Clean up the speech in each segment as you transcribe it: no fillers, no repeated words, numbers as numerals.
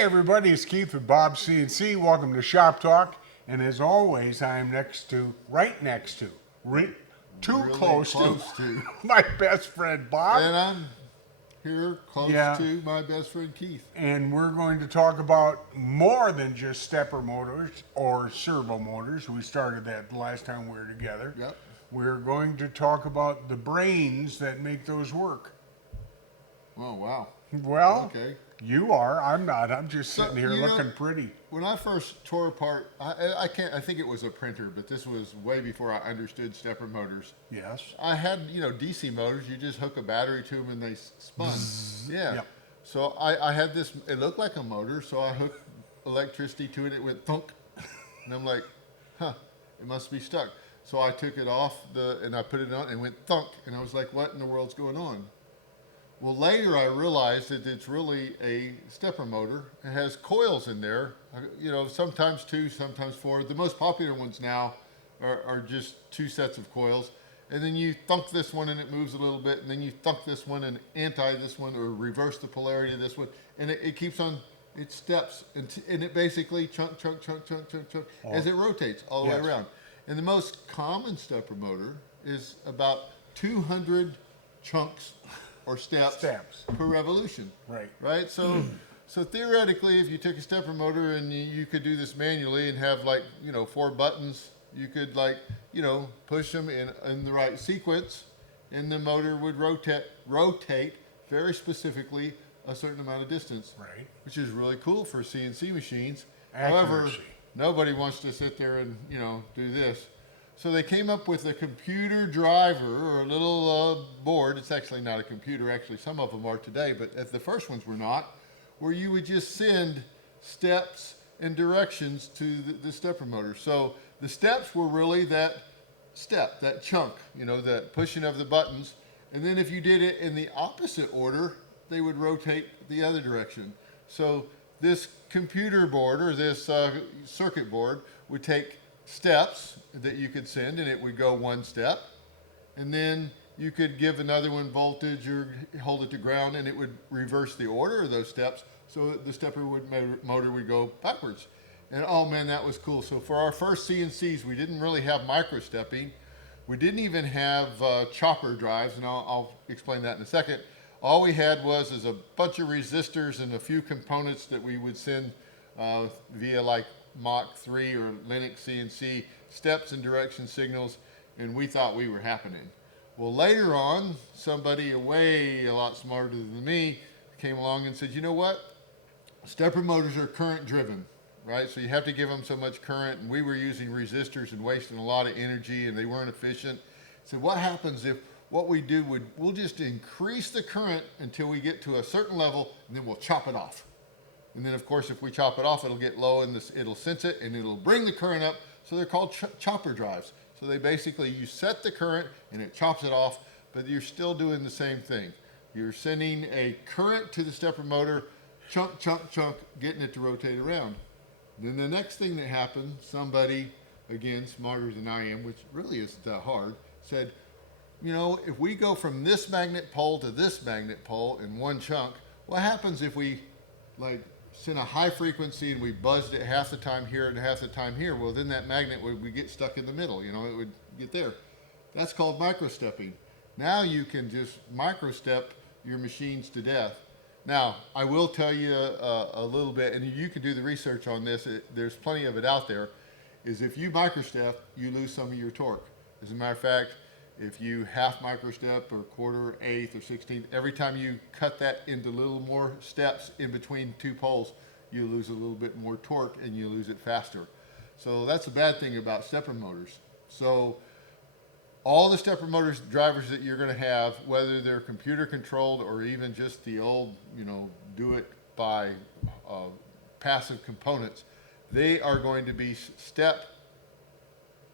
Hey everybody, it's Keith with Bob CNC. Welcome to Shop Talk. And as always, I am right next to, too Really close close to to. my best friend Bob. And I'm here close Yeah. to my best friend Keith. And we're going to talk about more than just stepper motors or servo motors. We started that the last time we were together. Yep. We're going to talk about the brains that make those work. Oh, wow. Well, Okay. you are. I'm not. I'm just So, sitting here you know, looking pretty. When I first tore apart, I think it was a printer, but this was way before I understood stepper motors. Yes. I had, DC motors. You just hook a battery to them and they spun. Yeah. Yep. So I had this, it looked like a motor, so I hooked electricity to it. It went thunk. And I'm like, it must be stuck. So I took it off and I put it on and it went thunk. And I was like, what in the world's going on? Well, later I realized that it's really a stepper motor. It has coils in there, sometimes 2, sometimes 4. The most popular ones now are just 2 sets of coils. And then you thunk this one and it moves a little bit, and then you thunk this one and anti this one, or reverse the polarity of this one. And it keeps on, it steps, and it basically chunk, as it rotates all the way around. And the most common stepper motor is about 200 chunks or steps per revolution. Right. So, so theoretically, if you took a stepper motor and you could do this manually and have 4 buttons, you could push them in the right sequence, and the motor would rotate very specifically a certain amount of distance. Right. Which is really cool for CNC machines. Accuracy. However, nobody wants to sit there and do this. So they came up with a computer driver, or a little board. It's actually not a computer. Actually, some of them are today, but the first ones were not, where you would just send steps and directions to the stepper motor. So the steps were really that step, that chunk, that pushing of the buttons. And then if you did it in the opposite order, they would rotate the other direction. So this computer board, or this circuit board, would take steps that you could send, and it would go 1 step, and then you could give another one voltage or hold it to ground, and it would reverse the order of those steps, so that the stepper motor would go backwards. And oh man, that was cool. So for our first CNCs, we didn't really have micro stepping. We didn't even have chopper drives, and I'll explain that in a second. All we had was a bunch of resistors and a few components that we would send via Mach 3 or Linux CNC, steps and direction signals, and we thought we were happening. Well, later on, somebody a lot smarter than me came along and said, you know what? Stepper motors are current driven, right? So you have to give them so much current, and we were using resistors and wasting a lot of energy, and they weren't efficient. So what happens if what we do we'll just increase the current until we get to a certain level, and then we'll chop it off. And then, of course, if we chop it off, it'll get low, and it'll sense it, and it'll bring the current up. So they're called chopper drives. So they basically, you set the current, and it chops it off, but you're still doing the same thing. You're sending a current to the stepper motor, chunk, getting it to rotate around. Then the next thing that happened, somebody, again, smarter than I am, which really isn't that hard, said, if we go from this magnet pole to this magnet pole in 1 chunk, what happens if we, send a high frequency and we buzzed it half the time here and half the time here? Well, then that magnet would get stuck in the middle, it would get there. That's called microstepping. Now you can just microstep your machines to death. Now, I will tell you a little bit, and you can do the research on this. There's plenty of it out there, is if you microstep, you lose some of your torque. As a matter of fact, if you half microstep or quarter, eighth, or 16th, every time you cut that into little more steps in between 2 poles, you lose a little bit more torque and you lose it faster. So that's a bad thing about stepper motors. So all the stepper motors drivers that you're going to have, whether they're computer controlled or even just the old, do it by passive components, they are going to be step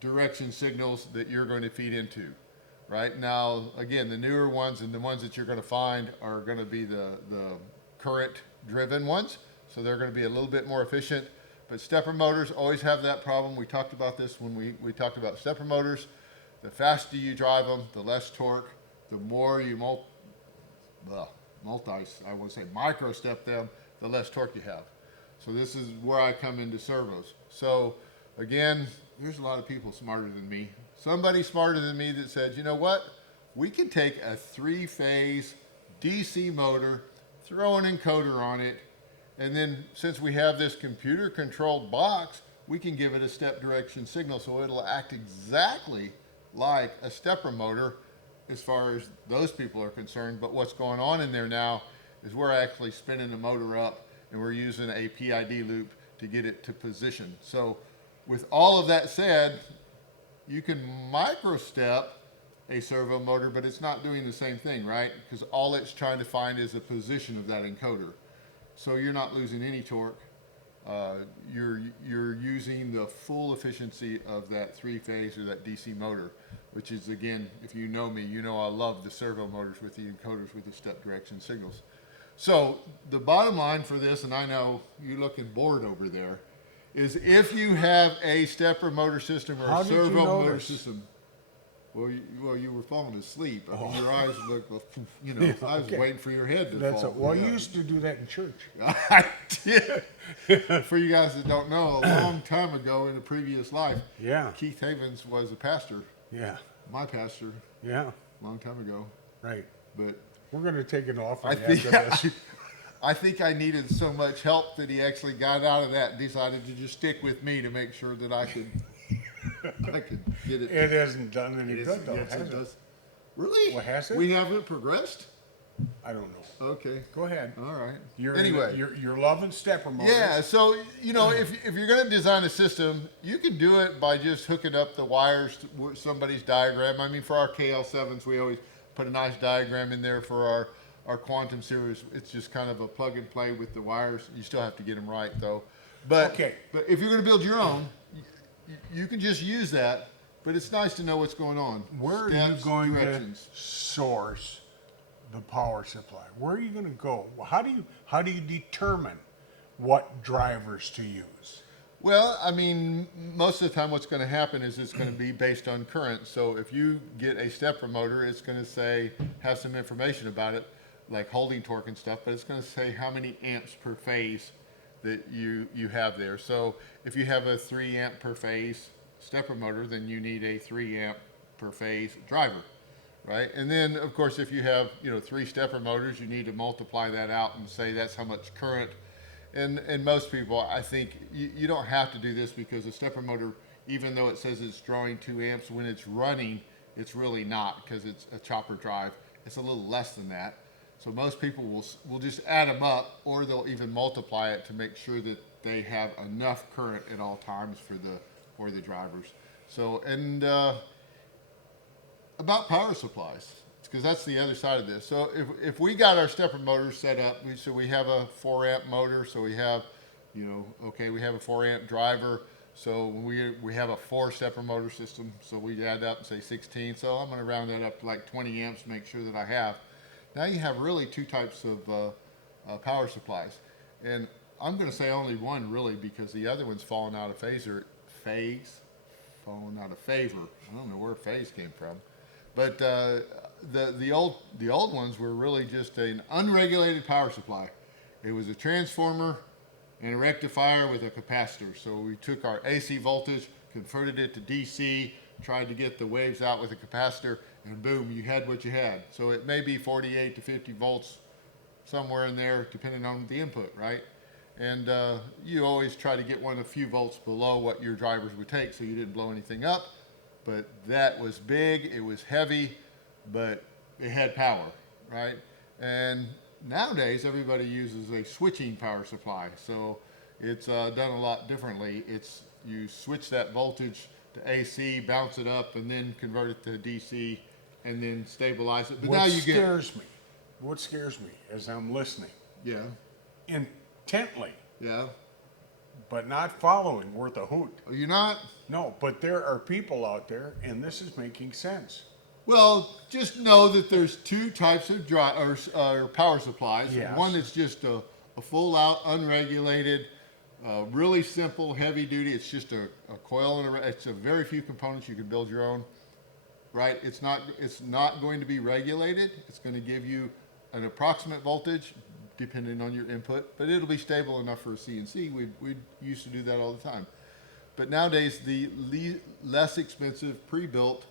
direction signals that you're going to feed into. Right now, again, the newer ones and the ones that you're going to find are going to be the current driven ones. So they're going to be a little bit more efficient. But stepper motors always have that problem. We talked about this when we talked about stepper motors. The faster you drive them, the less torque, the more you micro step them, the less torque you have. So this is where I come into servos. So again, there's a lot of people smarter than me. Somebody smarter than me that said, you know what? We can take a 3-phase DC motor, throw an encoder on it, and then since we have this computer controlled box, we can give it a step direction signal so it'll act exactly like a stepper motor as far as those people are concerned. But what's going on in there now is we're actually spinning the motor up and we're using a PID loop to get it to position. So with all of that said, you can micro-step a servo motor, but it's not doing the same thing, right? Because all it's trying to find is a position of that encoder. So you're not losing any torque. You're using the full efficiency of that 3-phase or that DC motor, which is, again, if you know me, you know I love the servo motors with the encoders with the step direction signals. So the bottom line for this, and I know you're looking bored over there, is if you have a stepper motor system or How a did you servo motor notice? system, well, you were falling asleep. I mean, your eyes looked, you know, I was Okay. waiting for your head to That's fall. well, Yeah. you used to do that in church. I did. For you guys that don't know, a long time ago in a previous life, Yeah, Keith Havens was a pastor, yeah, my pastor, yeah. a long time ago. Right. But We're going to take it off I after think this. I think I needed so much help that he actually got out of that and decided to just stick with me to make sure that I could get it. It hasn't done any It is- good though, yes, has it it? does. Really? Well, has it? We haven't progressed? I don't know. Okay. Go ahead. All right. Anyway, you're loving stepper motors. Yeah, so, you know, if you're going to design a system, you can do it by just hooking up the wires to somebody's diagram. I mean, for our KL7s, we always put a nice diagram in there for our quantum series. It's just kind of a plug and play with the wires. You still have to get them right, though. But, Okay. But if you're going to build your own, you can just use that, but it's nice to know what's going on. Where are Steps, you going directions. to source the power supply? Where are you going to go? How do you determine what drivers to use? Well, I mean, most of the time what's going to happen is it's going to be based on current. So if you get a stepper motor, it's going to have some information about it, like holding torque and stuff, but it's going to say how many amps per phase that you have there. So if you have a 3 amp per phase stepper motor, then you need a 3 amp per phase driver, right? And then of course, if you have, 3 stepper motors, you need to multiply that out and say that's how much current. And most people, I think you don't have to do this because a stepper motor, even though it says it's drawing 2 amps, when it's running, it's really not because it's a chopper drive. It's a little less than that. So most people will just add them up, or they'll even multiply it to make sure that they have enough current at all times for the drivers. So, and about power supplies, because that's the other side of this. So if we got our stepper motors set up, we have a 4 amp motor, so we have, we have a 4 amp driver. So we have a 4 stepper motor system, so we add up and say 16. So I'm going to round that up to like 20 amps to make sure that I have. Now you have really 2 types of power supplies. And I'm going to say only one really because the other one's fallen out of fallen out of favor. I don't know where phase came from. But the old ones were really just an unregulated power supply. It was a transformer and a rectifier with a capacitor. So we took our AC voltage, converted it to DC, tried to get the waves out with a capacitor, and boom, you had what you had. So it may be 48 to 50 volts, somewhere in there, depending on the input, right? And you always try to get one a few volts below what your drivers would take so you didn't blow anything up. But that was big, it was heavy, but it had power, right? And nowadays, everybody uses a switching power supply. So it's done a lot differently. You switch that voltage to AC, bounce it up, and then convert it to DC, and then stabilize it. But now you get... What scares me as I'm listening Yeah, intently, yeah. but not following worth a hoot. Are you not? No, but there are people out there, and this is making sense. Well, just know that there's 2 types of power supplies. Yes. One that's just a full-out, unregulated, really simple, heavy-duty. It's just a coil and it's a very few components. You can build your own, right? It's not going to be regulated. It's going to give you an approximate voltage, depending on your input, but it'll be stable enough for a CNC. We used to do that all the time. But nowadays, the less expensive pre-built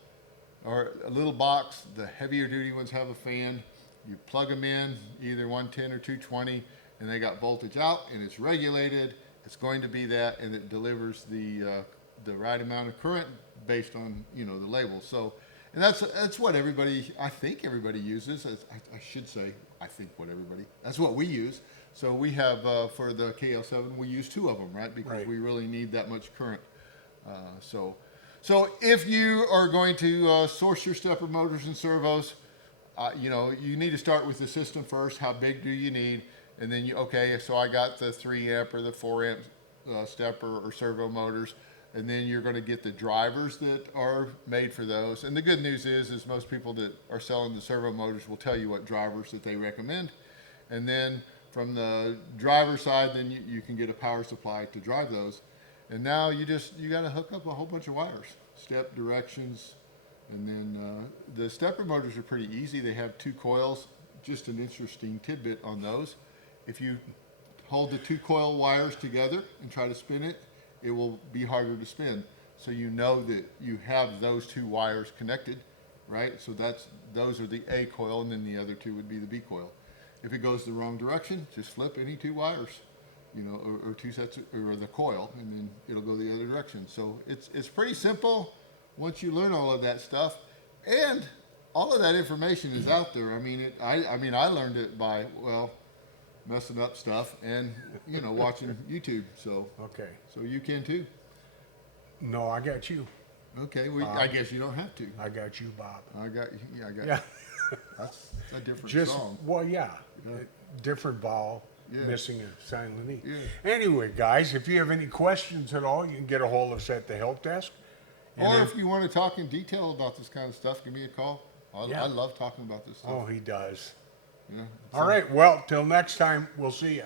or a little box, the heavier duty ones have a fan. You plug them in, either 110 or 220, and they got voltage out, and it's regulated. It's going to be that, and it delivers the right amount of current based on, you know, the label. So, and that's what everybody, I think everybody uses. I should say, I think what everybody, that's what we use. So we have, for the KL7, we use 2 of them, right? Because Right. we really need that much current. So if you are going to source your stepper motors and servos, you know, you need to start with the system first. How big do you need? And then okay, so I got the 3 amp or the 4 amp stepper or servo motors. And then you're going to get the drivers that are made for those. And the good news is most people that are selling the servo motors will tell you what drivers that they recommend. And then from the driver side, then you can get a power supply to drive those. And now you got to hook up a whole bunch of wires, step directions. And then the stepper motors are pretty easy. They have 2 coils. Just an interesting tidbit on those. If you hold the 2 coil wires together and try to spin it, it will be harder to spin. So you know that you have those 2 wires connected, right? So those are the A coil, and then the other 2 would be the B coil. If it goes the wrong direction, just flip any 2 wires, you know, or 2 sets, or the coil, and then it'll go the other direction. So it's pretty simple once you learn all of that stuff, and all of that information is out there. I mean, I learned it by, well, messing up stuff and, you know, watching YouTube. So Okay. so you can too. No, I got you. Okay, well, I guess you don't have to. I got you, Bob. I got you. Yeah, I got Yeah. you. That's a different Just, song. well, yeah. Yeah. Different vowel, Yeah. missing a silent E. Yeah. Anyway, guys, if you have any questions at all, you can get a hold of us at the help desk. And Or then- if you want to talk in detail about this kind of stuff, give me a call. Yeah. I love talking about this stuff. Oh, he does. Yeah. All right. Well, till next time, we'll see you.